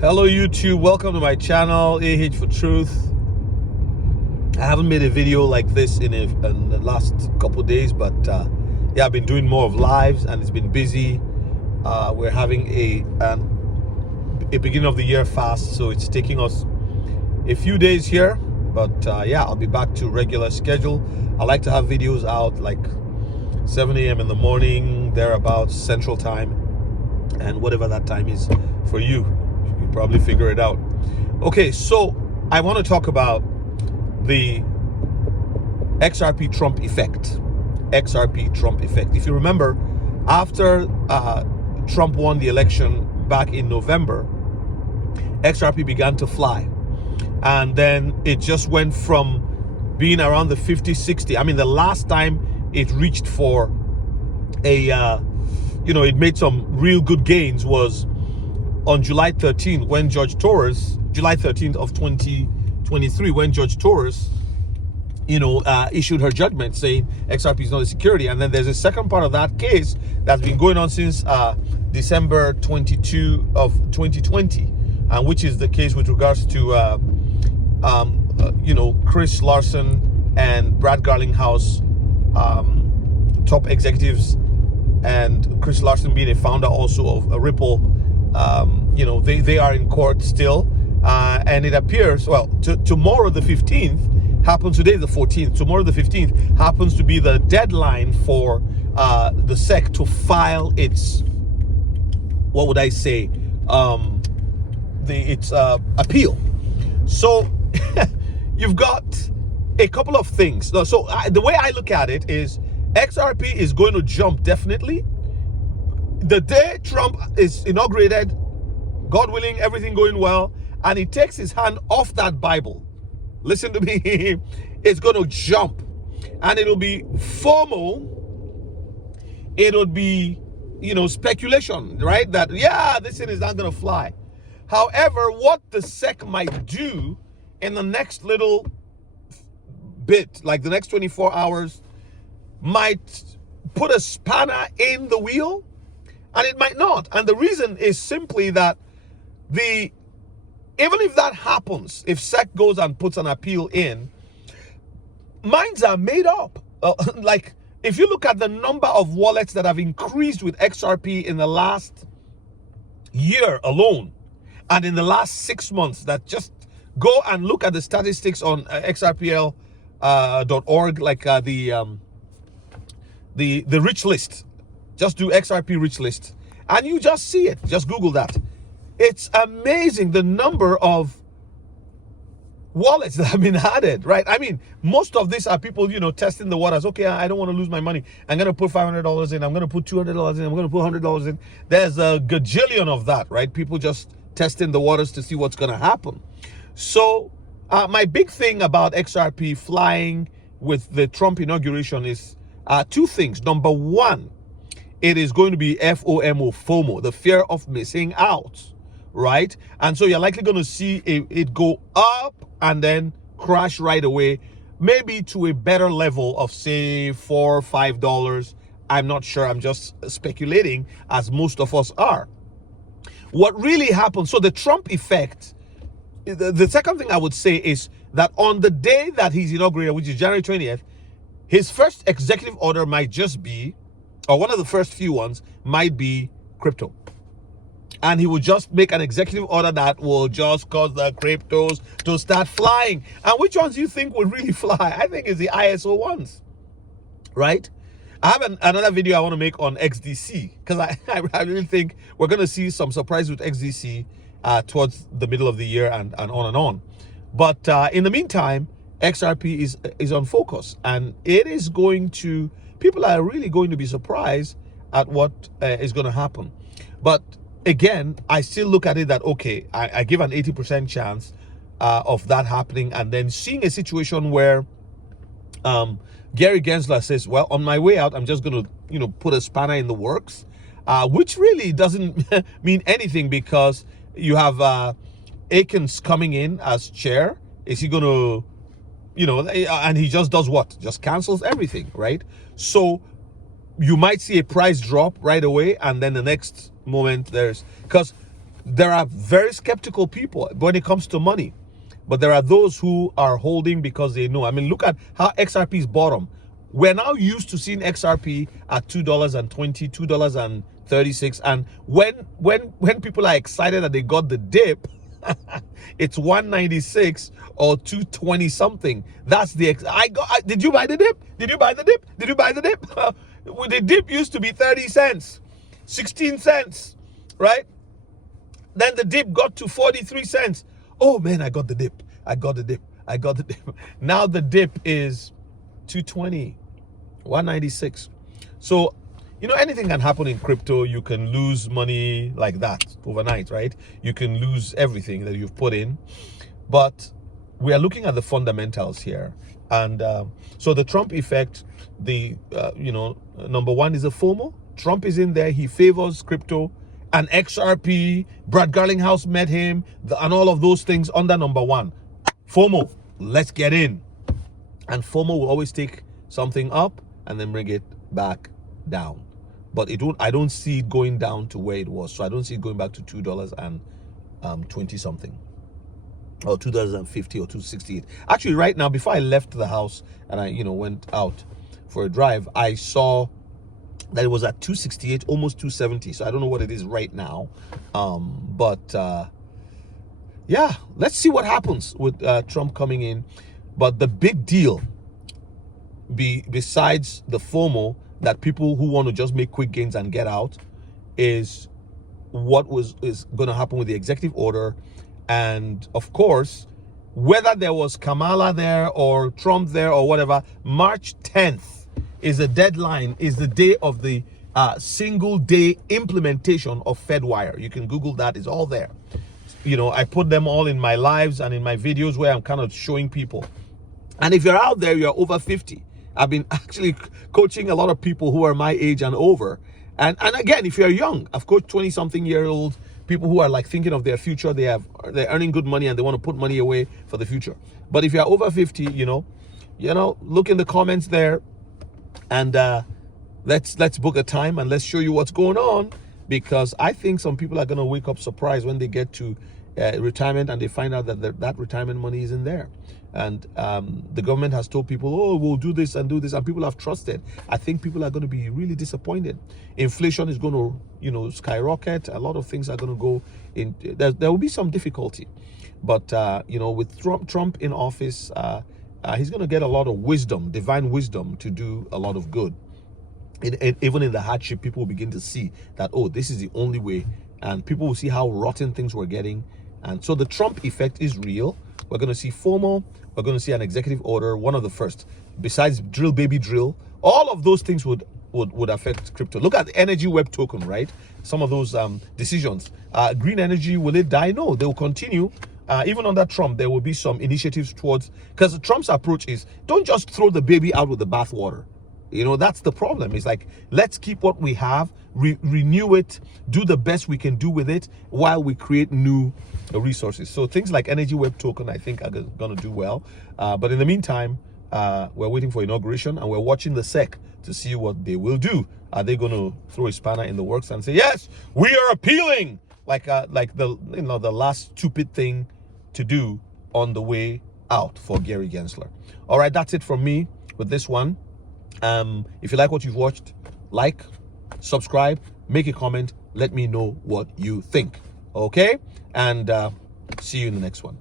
Hello YouTube, welcome to my channel, AH for Truth. I haven't made a video like this in the last couple of days, but yeah, I've been doing more of lives and it's been busy. We're having a beginning of the year fast, so it's taking us a few days here, but yeah, I'll be back to regular schedule. I like to have videos out like 7 a.m. in the morning, thereabouts, Central Time, and whatever that time is for you. You probably figure it out. Okay, so I want to talk about the XRP Trump effect. XRP Trump effect. If you remember, after Trump won the election back in November, XRP began to fly. And then it just went from being around the 50, 60. I mean, the last time it reached for a, it made some real good gains was on July 13th, when July 13th of 2023, when Judge Torres, issued her judgment saying XRP is not a security. And then there's a second part of that case that's been going on since December 22 of 2020, and which is the case with regards to, Chris Larsen and Brad Garlinghouse, top executives, and Chris Larsen being a founder also of Ripple. They are in court still, and it appears, well, tomorrow the 15th happens, today the 14th, tomorrow the 15th happens to be the deadline for the SEC to file its, what would I say, its appeal. So you've got a couple of things. So the way I look at it is XRP is going to jump definitely. The day Trump is inaugurated, God willing, everything going well, and he takes his hand off that Bible, listen to me, it's going to jump. And it'll be FOMO. It'll be, speculation, right? That, yeah, this thing is not going to fly. However, what the SEC might do in the next little bit, like the next 24 hours, might put a spanner in the wheel, and it might not. And the reason is simply that even if that happens, if SEC goes and puts an appeal in, minds are made up. Like, if you look at the number of wallets that have increased with XRP in the last year alone, and in the last 6 months, that just go and look at the statistics on xrpl.org, like the rich list. Just do XRP rich list and you just see it. Just Google that. It's amazing the number of wallets that have been added, right? I mean, most of these are people, testing the waters. Okay, I don't want to lose my money. I'm going to put $500 in. I'm going to put $200 in. I'm going to put $100 in. There's a gajillion of that, right? People just testing the waters to see what's going to happen. So my big thing about XRP flying with the Trump inauguration is two things. Number one, it is going to be FOMO, the fear of missing out, right? And so you're likely going to see it go up and then crash right away, maybe to a better level of, say, $4 or $5. I'm not sure. I'm just speculating, as most of us are. What really happened, so the Trump effect, the second thing I would say is that on the day that he's inaugurated, which is January 20th, his first executive order might just be, or one of the first few ones might be crypto. And he will just make an executive order that will just cause the cryptos to start flying. And which ones do you think would really fly? I think it's the ISO ones, right? I have another video I want to make on XDC, because I really think we're going to see some surprise with XDC towards the middle of the year and on and on. But in the meantime, XRP is on focus, and it is going to, people are really going to be surprised at what is going to happen. But again, I still look at it that, okay, I give an 80% chance of that happening, and then seeing a situation where Gary Gensler says, well, on my way out, I'm just going to, put a spanner in the works, which really doesn't mean anything, because you have Akins coming in as chair. Is he going to, and he just does what? Just cancels everything, right? So you might see a price drop right away, and then the next moment because There are very skeptical people when it comes to money, but there are those who are holding because they know. I mean, look at how XRP's bottom. We're now used to seeing XRP at $2.20, $2.36, and when people are excited that they got the dip, it's 196 or 220 something. That's the did you buy the dip? Did you buy the dip? Did you buy the dip? The dip used to be 30 cents, 16 cents, right? Then the dip got to 43 cents. Oh man, I got the dip. I got the dip. I got the dip. Now the dip is 220, 196. So, you know, anything can happen in crypto. You can lose money like that overnight, right? You can lose everything that you've put in. But we are looking at the fundamentals here. And so the Trump effect, number one is a FOMO. Trump is in there. He favors crypto. And XRP, Brad Garlinghouse met him, and all of those things under number one. FOMO, let's get in. And FOMO will always take something up and then bring it back down. But I don't see it going down to where it was. So I don't see it going back to $2.20 something. Or $2.50 or $2.68. Actually, right now, before I left the house and I, went out for a drive, I saw that it was at 268, almost 270. So I don't know what it is right now. Yeah, let's see what happens with Trump coming in. But the big deal, besides the FOMO, that people who want to just make quick gains and get out, is what is going to happen with the executive order. And of course, whether there was Kamala there or Trump there or whatever, March 10th is the deadline, is the day of the single day implementation of FedWire. You can Google that, it's all there. I put them all in my lives and in my videos where I'm kind of showing people. And if you're out there, you're over 50. I've been actually coaching a lot of people who are my age and over. And again, if you're young, I've coached 20-something-year-olds, people who are like thinking of their future. They're earning good money and they want to put money away for the future. But if you're over 50, look in the comments there. And let's book a time and let's show you what's going on, because I think some people are going to wake up surprised when they get to retirement and they find out that that retirement money isn't there. And the government has told people, oh, we'll do this, and people have trusted. I think people are going to be really disappointed. Inflation is going to, skyrocket. A lot of things are going to go in. There will be some difficulty, but with Trump in office, he's going to get a lot of wisdom, divine wisdom, to do a lot of good. Even in the hardship, people will begin to see that, oh, this is the only way. And people will see how rotten things were getting. And so the Trump effect is real. We're going to see FOMO. We're going to see an executive order, one of the first. Besides drill, baby, drill. All of those things would affect crypto. Look at the energy web token, right? Some of those decisions. Green energy, will it die? No, they will continue. Even under Trump, there will be some initiatives towards, because Trump's approach is, don't just throw the baby out with the bathwater. That's the problem. It's like, let's keep what we have, renew it, do the best we can do with it while we create new resources. So things like energy web token, I think, are going to do well. But in the meantime, we're waiting for inauguration and we're watching the SEC to see what they will do. Are they going to throw a spanner in the works and say, yes, we are appealing, like the last stupid thing to do on the way out for Gary Gensler? All right, that's it from me with this one. If you like what you've watched, like, subscribe, make a comment, let me know what you think. Okay, and see you in the next one.